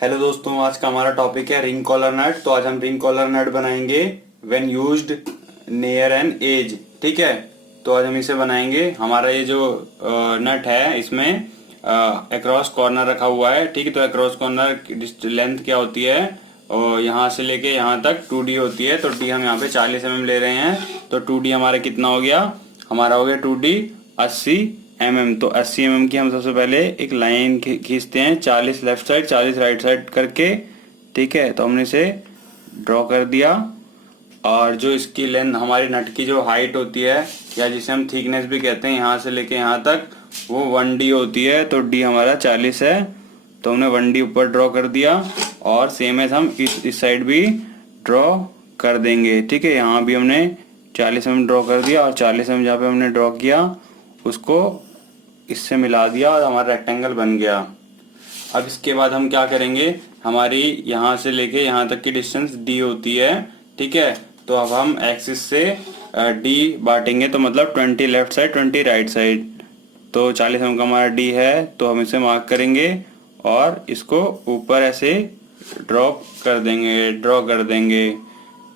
Hello दोस्तों, आज का हमारा टॉपिक है रिंग कॉलर नट। तो आज हम रिंग कॉलर नट बनाएंगे when used near an edge. ठीक है, तो आज हम इसे बनाएंगे। हमारा ये जो नट है इसमें अक्रॉस कॉर्नर रखा हुआ है। ठीक है, तो अक्रॉस कॉर्नर लेंथ क्या होती है, और यहाँ से लेके यहाँ तक 2D होती है। तो डी हम यहाँ पे 40 mm ले रहे हैं। तो 2D हमारा कितना हो गया, हमारा हो गया 2D 80 mm। तो 80 mm की हम सबसे पहले एक लाइन खींचते हैं, 40 लेफ्ट साइड 40 राइट साइड करके। ठीक है, तो हमने इसे ड्रॉ कर दिया। और जो इसकी लेंथ, हमारी नट की जो हाइट होती है या जिसे हम थिकनेस भी कहते हैं, यहाँ से लेके यहाँ तक, वो 1D होती है। तो डी हमारा 40 है, तो हमने 1D ऊपर ड्रॉ कर दिया। और सेम एज हम इस साइड भी ड्रॉ कर देंगे। ठीक है, यहाँ भी हमने 40 mm ड्रॉ कर दिया, और 40 mm जहाँ पे हमने ड्रॉ किया उसको इससे मिला दिया और हमारा रेक्टेंगल बन गया। अब इसके बाद हम क्या करेंगे, हमारी यहाँ से लेके यहाँ तक की डिस्टेंस डी होती है। ठीक है, तो अब हम एक्सिस से डी बांटेंगे, तो मतलब 20 लेफ्ट साइड 20 राइट साइड। तो 40 mm का हमारा डी है, तो हम इसे मार्क करेंगे और इसको ऊपर ऐसे ड्रॉ कर देंगे।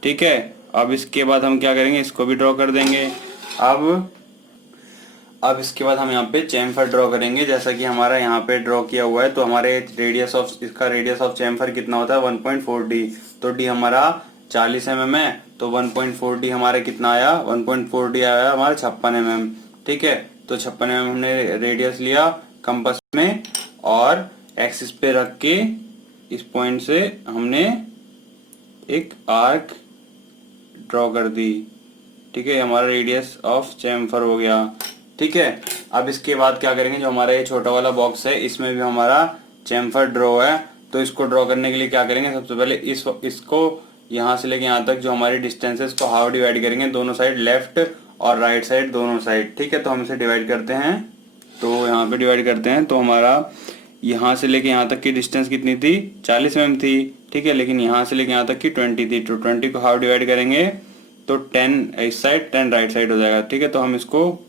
ठीक है, अब इसके बाद हम क्या करेंगे, इसको भी ड्रॉ कर देंगे। अब इसके बाद हम यहाँ पे चैम्फर ड्रॉ करेंगे, जैसा कि हमारा यहाँ पे ड्रॉ किया हुआ है। तो हमारे इसका रेडियस ऑफ चैम्फर कितना होता है, 1.4D। तो डी हमारा 40 mm है, तो 1.4D हमारे कितना आया, 1.4D आया हमारा 56 mm। ठीक है, तो 56 mm हमने रेडियस लिया कंपास में, और एक्सिस पे रख के इस पॉइंट से हमने एक आर्क ड्रॉ कर दी। ठीक है, हमारा रेडियस ऑफ चैम्फर हो गया। ठीक है, अब इसके बाद क्या करेंगे, जो हमारा ये छोटा वाला बॉक्स है इसमें भी हमारा चैम्फर ड्रॉ है। तो इसको ड्रॉ करने के लिए क्या करेंगे, सबसे पहले इसको यहाँ से लेके यहाँ तक जो हमारी डिस्टेंस है इसको हाफ डिवाइड करेंगे, दोनों साइड, लेफ्ट और राइट साइड दोनों साइड। ठीक है, तो हम इसे डिवाइड करते हैं। तो यहाँ पे डिवाइड करते हैं, तो हमारा यहाँ से लेके यहाँ तक की डिस्टेंस कितनी थी, 40 mm थी। ठीक है, लेकिन यहाँ से लेके यहाँ तक की 20 थी। तो 20 को हाफ डिवाइड करेंगे तो 10 इस साइड 10 राइट साइड हो जाएगा। ठीक है, तो हम इसको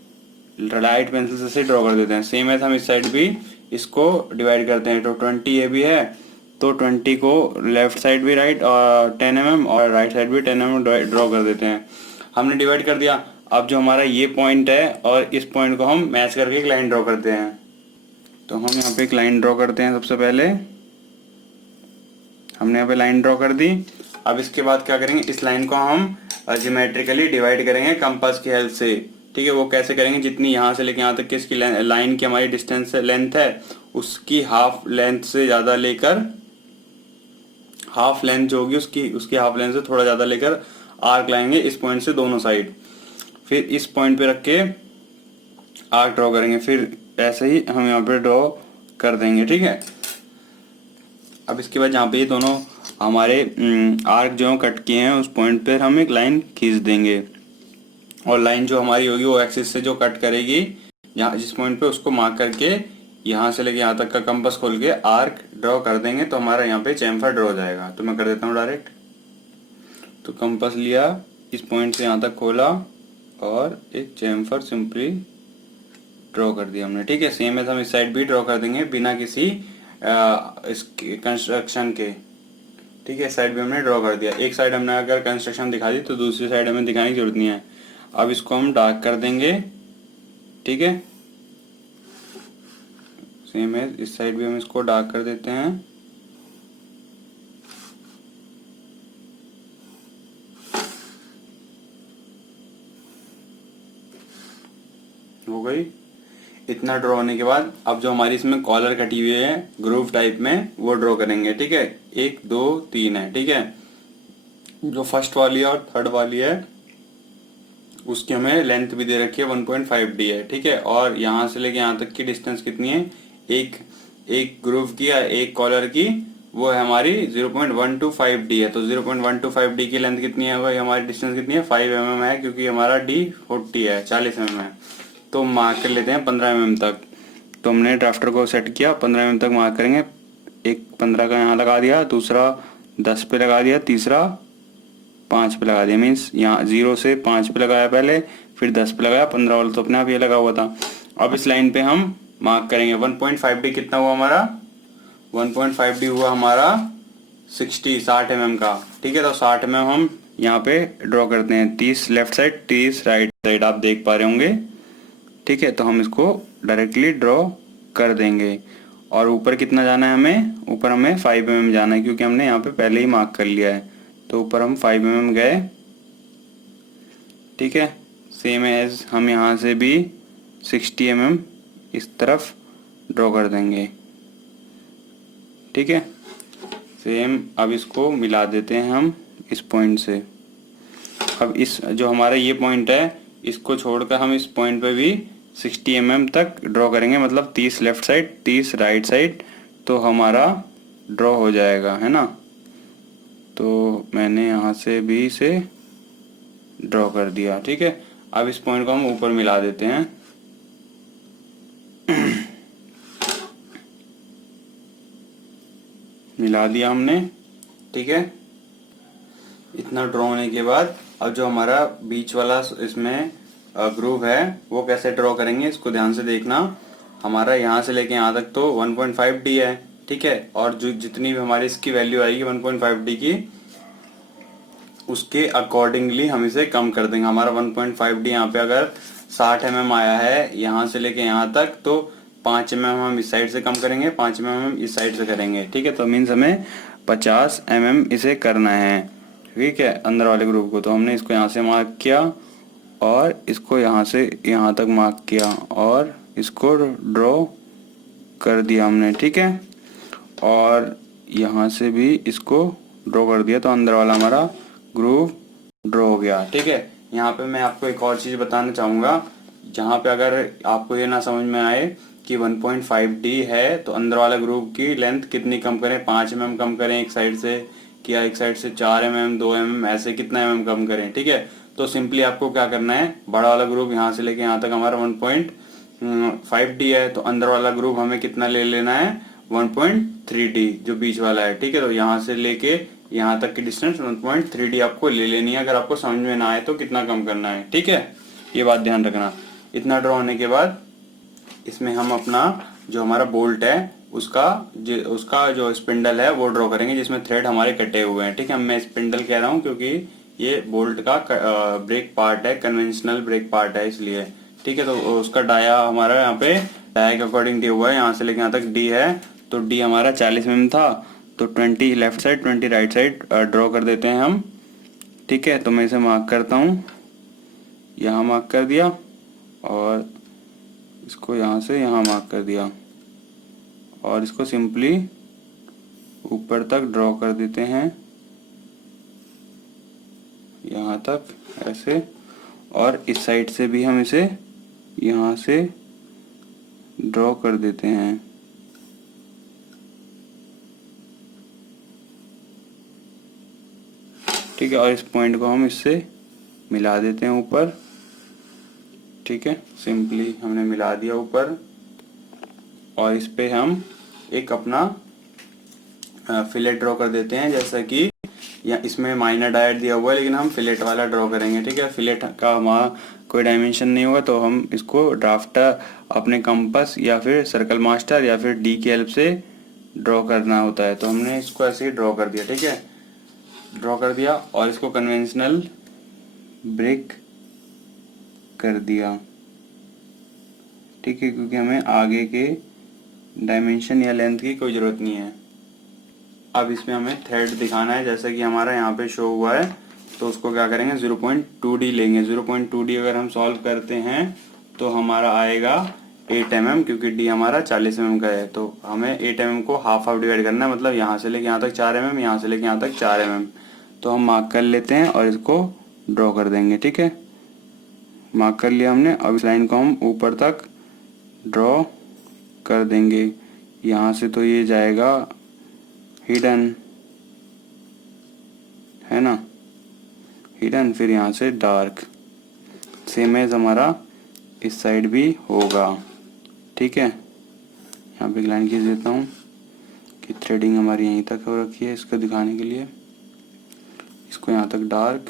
लाइट पेंसिल से ड्रॉ कर देते हैं। सेम है, हम इस साइड भी इसको डिवाइड करते हैं। तो 20 ये भी है, तो 20 को लेफ्ट साइड भी राइट और 10 mm और राइट साइड भी 10 mm ड्रॉ कर देते हैं। हमने डिवाइड कर दिया। अब जो हमारा ये पॉइंट है और इस पॉइंट को हम मैच करके एक लाइन ड्रॉ करते हैं। तो हम यहाँ पे एक लाइन ड्रॉ करते हैं। सबसे पहले हमने यहाँ पे लाइन ड्रॉ कर दी। अब इसके बाद क्या करेंगे, इस लाइन को हम ज्योमेट्रिकली डिवाइड करेंगे कंपास की हेल्प से। ठीक है, वो कैसे करेंगे, जितनी यहाँ से लेके यहाँ तक की इसकी लाइन की हमारी डिस्टेंस लेंथ है उसकी हाफ लेंथ से ज्यादा लेकर, हाफ लेंथ जो होगी उसकी हाफ लेंथ से थोड़ा ज्यादा लेकर आर्क लाएंगे इस पॉइंट से दोनों साइड। फिर इस पॉइंट पे रख के आर्क ड्रॉ करेंगे। फिर ऐसे ही हम यहाँ पे ड्रॉ कर देंगे। ठीक है, अब इसके बाद जहाँ पे ये दोनों हमारे आर्क जो कट किए हैं उस पॉइंट पे हम एक लाइन खींच देंगे, और लाइन जो हमारी होगी वो एक्सिस से जो कट करेगी यहाँ जिस पॉइंट पे, उसको मार्क करके यहाँ से लेके यहाँ तक का कंपास खोल के आर्क ड्रॉ कर देंगे। तो हमारा यहाँ पे चैम्फर ड्रॉ हो जाएगा। तो मैं कर देता हूँ डायरेक्ट। तो कंपास लिया, इस पॉइंट से यहाँ तक खोला और एक चैम्फर सिंपली ड्रॉ कर दिया हमने। ठीक है, सेम है, हम इस साइड भी ड्रॉ कर देंगे बिना किसी कंस्ट्रक्शन के। ठीक है, साइड भी हमने ड्रॉ कर दिया। एक साइड हमने अगर कंस्ट्रक्शन दिखा दी तो दूसरी साइड हमें दिखाने की जरूरत नहीं है। अब इसको हम डार्क कर देंगे। ठीक है, सेम है, इस साइड भी हम इसको डार्क कर देते हैं। हो गई। इतना ड्रॉ होने के बाद अब जो हमारी इसमें कॉलर कटी हुई है ग्रूव टाइप में, वो ड्रॉ करेंगे। ठीक है, 1 2 3 है। ठीक है, जो फर्स्ट वाली है और थर्ड वाली है उसकी हमें लेंथ भी दे रखी है, 1.5D है। ठीक है, और यहाँ से लेके यहाँ तक की डिस्टेंस कितनी है, एक ग्रूव की या एक कॉलर की, वो है हमारी 0.125D है। तो 0.125D की लेंथ कितनी है, वही हमारी डिस्टेंस कितनी है, 5 mm है, क्योंकि हमारा D 40 है, 40 mm है। तो मार्क कर लेते हैं 15 mm तक। तो हमने ड्राफ्टर को सेट किया, 15 mm तक मार्क करेंगे। एक 15 का यहाँ लगा दिया, दूसरा 10 पे लगा दिया, तीसरा 5 पे लगा दिया। मीन्स यहाँ 0 से 5 पे लगाया पहले, फिर 10 पे लगाया, 15 वाला तो अपने आप ये लगा हुआ था। अब इस लाइन पे हम मार्क करेंगे 1.5D कितना हुआ हमारा, 1.5D हुआ हमारा 60 mm का। ठीक है, तो 60 mm हम यहाँ पे ड्रॉ करते हैं। 30 लेफ्ट साइड, 30 राइट साइड, आप देख पा रहे होंगे। ठीक है, तो हम इसको डायरेक्टली ड्रॉ कर देंगे। और ऊपर कितना जाना है हमें? ऊपर हमें 5 mm जाना है, क्योंकि हमने यहाँ पे पहले ही मार्क कर लिया है। तो ऊपर हम 5 mm गए। ठीक है, सेम एज हम यहाँ से भी 60 mm इस तरफ ड्रॉ कर देंगे। ठीक है, सेम। अब इसको मिला देते हैं हम इस पॉइंट से। अब इस जो हमारा ये पॉइंट है, इसको छोड़कर हम इस पॉइंट पे भी 60 mm तक ड्रॉ करेंगे, मतलब 30 लेफ्ट साइड, 30 राइट साइड, तो हमारा ड्रॉ हो जाएगा, है ना। तो मैंने यहाँ से भी इसे ड्रॉ कर दिया। ठीक है, अब इस पॉइंट को हम ऊपर मिला देते हैं। मिला दिया हमने। ठीक है, इतना ड्रॉ होने के बाद अब जो हमारा बीच वाला इसमें ग्रूव है वो कैसे ड्रॉ करेंगे, इसको ध्यान से देखना। हमारा यहाँ से लेके यहाँ तक तो 1.5D है। ठीक है, और जो जितनी भी हमारी इसकी वैल्यू आएगी 1.5D की, उसके अकॉर्डिंगली हम इसे कम कर देंगे। हमारा 1.5D यहाँ पे अगर 60 mm आया है यहाँ से लेके यहाँ तक, तो 5 mm हम इस साइड से कम करेंगे, 5 mm हम इस साइड से करेंगे। ठीक है, तो मीन्स हमें 50 mm इसे करना है। ठीक है, अंदर वाले ग्रुप को। तो हमने इसको यहाँ से मार्क किया और इसको यहाँ से यहाँ तक मार्क किया और इसको ड्रॉ कर दिया हमने। ठीक है, और यहाँ से भी इसको ड्रॉ कर दिया, तो अंदर वाला हमारा ग्रूव ड्रॉ हो गया। ठीक है, यहाँ पे मैं आपको एक और चीज़ बताना चाहूँगा। जहाँ पे अगर आपको ये ना समझ में आए कि 1.5D है तो अंदर वाला ग्रूव की लेंथ कितनी कम करें, 5 mm कम करें एक साइड से, या एक साइड से 4 mm, 2 mm, ऐसे कितना mm कम करें। ठीक है, तो सिंपली आपको क्या करना है, बड़ा वाला ग्रूव यहाँ से लेके यहाँ तक हमारा 1.5D है, तो अंदर वाला ग्रूव हमें कितना ले लेना है, 1.3D जो बीच वाला है। ठीक है, तो यहाँ से लेके यहाँ तक की डिस्टेंस 1.3D आपको ले लेनी है। अगर आपको समझ में ना आए तो कितना कम करना है। ठीक है, ये बात ध्यान रखना। इतना ड्रॉ होने के बाद इसमें हम अपना जो हमारा बोल्ट है उसका जो स्पिंडल है वो ड्रॉ करेंगे, जिसमें थ्रेड हमारे कटे हुए हैं। ठीक है, मैं स्पिंडल कह रहा हूँ क्योंकि ये बोल्ट का ब्रेक पार्ट है, कन्वेंशनल ब्रेक पार्ट है, इसलिए। ठीक है, तो उसका डाया हमारा यहाँ पे डाया के अकॉर्डिंग दिया हुआ है। यहाँ से लेके यहाँ तक D है, तो D हमारा 40 mm था, तो 20 left side, 20 right side draw कर देते हैं हम। ठीक है, तो मैं इसे मार्क करता हूँ, यहाँ मार्क कर दिया और इसको यहाँ से यहाँ मार्क कर दिया और इसको सिंपली ऊपर तक ड्रॉ कर देते हैं, यहाँ तक ऐसे। और इस साइड से भी हम इसे यहाँ से ड्रॉ कर देते हैं। ठीक है, और इस पॉइंट को हम इससे मिला देते हैं ऊपर। ठीक है, सिंपली हमने मिला दिया ऊपर, और इस पे हम एक अपना फिलेट ड्रॉ कर देते हैं। जैसा कि या इसमें माइनर डायट दिया हुआ है, लेकिन हम फिलेट वाला ड्रॉ करेंगे। ठीक है, फिलेट का हमारा कोई डायमेंशन नहीं होगा, तो हम इसको ड्राफ्टर अपने कंपास या फिर सर्कल मास्टर या फिर D की हेल्प से ड्रॉ करना होता है। तो हमने इसको ऐसे ही ड्रॉ कर दिया। ठीक है, ड्रॉ कर दिया और इसको कन्वेंशनल ब्रेक कर दिया। ठीक है, क्योंकि हमें आगे के डायमेंशन या लेंथ की कोई ज़रूरत नहीं है। अब इसमें हमें थ्रेड दिखाना है, जैसा कि हमारा यहाँ पे शो हुआ है। तो उसको क्या करेंगे, 0.2D लेंगे। 0.2D अगर हम सॉल्व करते हैं तो हमारा आएगा 8 mm, क्योंकि D हमारा 40 mm का है। तो हमें 8 mm को हाफ डिवाइड करना है, मतलब यहाँ से लेके यहाँ तक 4 mm, यहाँ से लेके यहाँ तक 4 mm। तो हम मार्क कर लेते हैं और इसको ड्रॉ कर देंगे। ठीक है, मार्क कर लिया हमने। अब इस लाइन को हम ऊपर तक ड्रॉ कर देंगे। यहाँ से तो ये जाएगा हिडन, है ना, हिडन, फिर यहाँ से डार्क। सेम एज हमारा इस साइड भी होगा। ठीक है, यहाँ पे एक लाइन खींच देता हूँ कि थ्रेडिंग हमारी यहीं तक हो रखी है, इसको दिखाने के लिए। इसको यहाँ तक डार्क,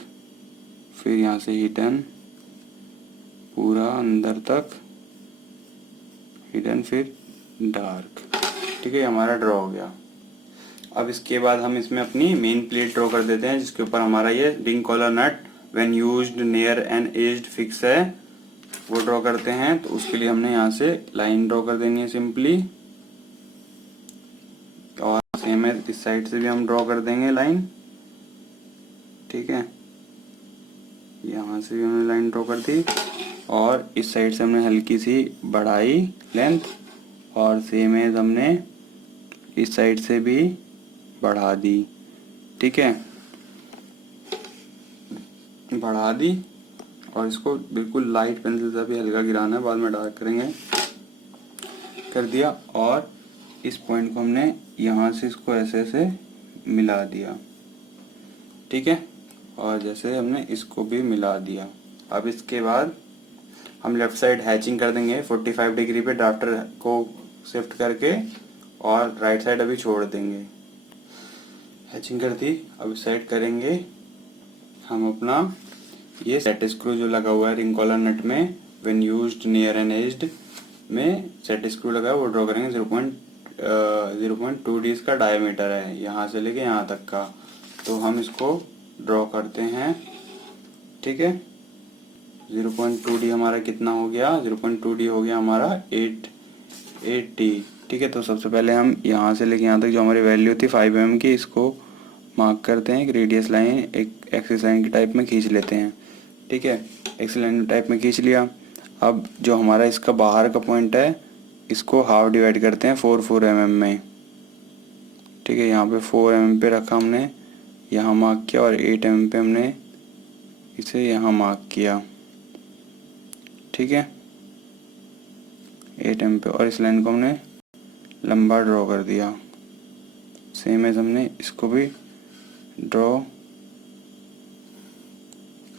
फिर यहाँ से हिडन पूरा अंदर तक हिडन, फिर डार्क। ठीक है, हमारा ड्रॉ हो गया। अब इसके बाद हम इसमें अपनी मेन प्लेट ड्रॉ कर देते हैं, जिसके ऊपर हमारा ये ring collar nut when used near an edged fix है, वो ड्रॉ करते हैं। तो उसके लिए हमने यहाँ से लाइन ड्रॉ कर देनी है सिंपली, और सेम है इस साइड से भी हम ड्रॉ कर देंगे लाइन। ठीक है, यहाँ से भी हमने लाइन ड्रॉ कर दी, और इस साइड से हमने हल्की सी बढ़ाई लेंथ, और सेम है हमने इस साइड से भी बढ़ा दी। ठीक है, बढ़ा दी, और इसको बिल्कुल लाइट पेंसिल से भी हल्का गिराना है, बाद में डार्क करेंगे। कर दिया, और इस पॉइंट को हमने यहाँ से इसको ऐसे ऐसे मिला दिया। ठीक है, और जैसे हमने इसको भी मिला दिया। अब इसके बाद हम लेफ्ट साइड हैचिंग कर देंगे 45 डिग्री पे ड्राफ्टर को शिफ्ट करके, और राइट साइड अभी छोड़ देंगे। हैचिंग कर दी। अब इस साइड करेंगे हम अपना ये सेट स्क्रू जो लगा हुआ है रिंग कॉलर नट में when used near an edged में सेट स्क्रू लगा है, वो ड्रॉ करेंगे। 0.2D इसका डायमीटर है, यहाँ से लेके यहाँ तक का। तो हम इसको ड्रॉ करते हैं। ठीक है, 0.2D हमारा कितना हो गया? 0.2D हो गया हमारा 880। ठीक है, तो सबसे पहले हम यहाँ से लेके यहाँ तक जो हमारी वैल्यू थी 5 mm की, इसको मार्क करते हैं। एक रेडियस लाइन एक एक्सिस लाइन के टाइप में खींच लेते हैं। ठीक है, एक्सिस लाइन टाइप में खींच लिया। अब जो हमारा इसका बाहर का पॉइंट है, इसको हाफ डिवाइड करते हैं 4 mm में। ठीक है, यहाँ पे 4 mm पे रखा हमने, यहाँ मार्क किया, और 8 mm पे हमने इसे यहाँ मार्क किया। ठीक है, 8 mm पे, और इस लाइन को हमने लंबा ड्रॉ कर दिया। सेम एज हमने इसको भी ड्रॉ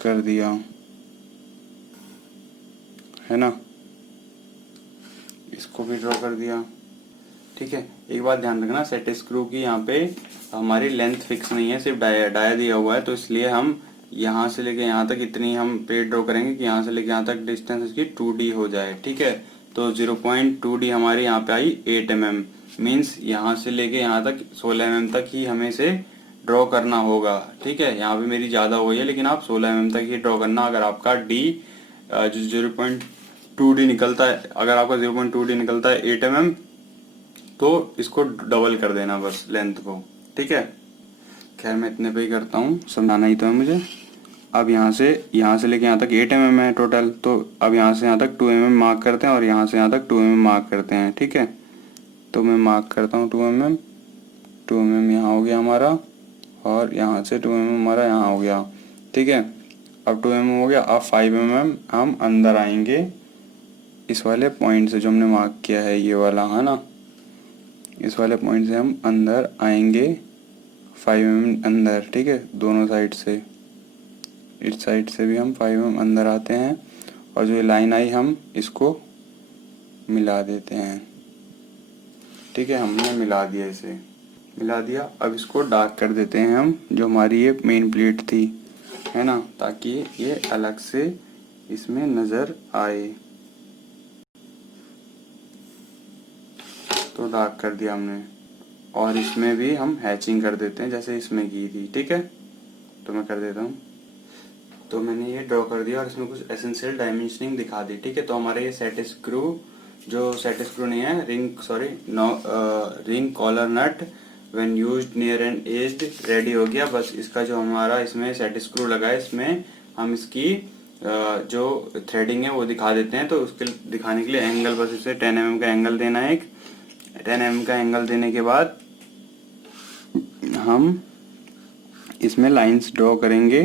कर दिया, है ना, इसको भी ड्रॉ कर दिया। ठीक है, एक बात ध्यान रखना, सेट स्क्रू की यहाँ पे हमारी लेंथ फिक्स नहीं है, सिर्फ डाया दिया हुआ है। तो इसलिए हम यहाँ से लेके यहाँ तक इतनी हम प्लेट ड्रॉ करेंगे कि यहाँ से लेके यहाँ तक डिस्टेंस इसकी 2D हो जाए। ठीक है, तो 0.2D हमारे यहाँ पे आई 8 mm, मीन्स यहाँ से लेके यहाँ तक 16 mm तक ही हमें इसे ड्रॉ करना होगा। ठीक है, यहाँ पे मेरी ज़्यादा हुई है, लेकिन आप 16 mm तक ही ड्रॉ करना। अगर आपका D जो 0.2D निकलता है, अगर आपका 0.2D निकलता है 8 mm, तो इसको डबल कर देना बस लेंथ को। ठीक है, खैर मैं इतने पे ही करता हूँ, समझाना ही तो है मुझे। अब यहाँ से लेके यहाँ तक 8 mm है टोटल, तो अब यहाँ से यहाँ तक 2 mm मार्क करते हैं, और यहाँ से यहाँ तक 2 mm मार्क करते हैं। ठीक है, तो मैं मार्क करता हूँ 2 mm यहाँ हो गया हमारा, और यहाँ से 2 mm हमारा यहाँ हो गया। ठीक है, अब 2 mm हो गया। अब 5 mm हम अंदर आएंगे इस वाले पॉइंट से, जो हमने मार्क किया है ये वाला, है ना, इस वाले पॉइंट से हम अंदर आएंगे 5 mm अंदर। ठीक है, दोनों साइड से, इस साइड से भी हम 5 mm अंदर आते हैं, और जो लाइन आई हम इसको मिला देते हैं। ठीक है, हमने मिला दिया, इसे मिला दिया। अब इसको डार्क कर देते हैं हम, जो हमारी ये मेन प्लेट थी, है ना, ताकि ये अलग से इसमें नज़र आए। तो डार्क कर दिया हमने, और इसमें भी हम हैचिंग कर देते हैं जैसे इसमें की थी। ठीक है, तो मैं कर देता हूँ। तो मैंने ये ड्रॉ कर दिया, और इसमें कुछ एसेंशियल डायमेंशनिंग दिखा दी। ठीक है, तो हमारे ये सेट स्क्रू नहीं है, ring collar nut when used near an edged ready हो गया। बस इसका जो हमारा इसमें सेट स्क्रू लगा है, इसमें हम इसकी जो थ्रेडिंग है वो दिखा देते हैं। तो उसके दिखाने के लिए एंगल, बस इसे 10 mm का एंगल देना है। 10 mm का एंगल देने के बाद हम इसमें लाइंस ड्रॉ करेंगे,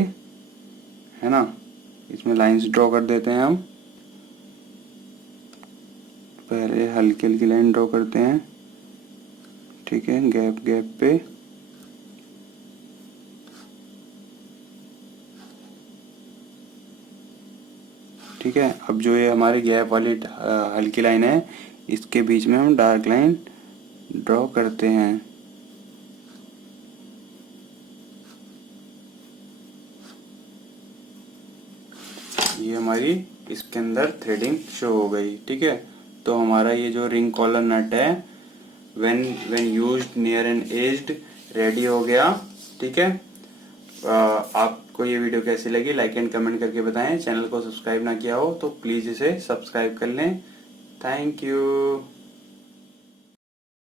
है ना, इसमें लाइंस ड्रॉ कर देते हैं हम। पहले हल्की हल्की लाइन ड्रॉ करते हैं। ठीक है, गैप पे। ठीक है, अब जो ये हमारी गैप वाली हल्की लाइन है, इसके बीच में हम डार्क लाइन ड्रॉ करते हैं। ये हमारी इसके अंदर थ्रेडिंग शो हो गई। ठीक है, तो हमारा ये जो रिंग कॉलर नट है when used near an edged ready हो गया। ठीक है, आपको ये वीडियो कैसी लगी लाइक एंड कमेंट करके बताएं। चैनल को सब्सक्राइब ना किया हो तो प्लीज इसे सब्सक्राइब कर लें। Thank you.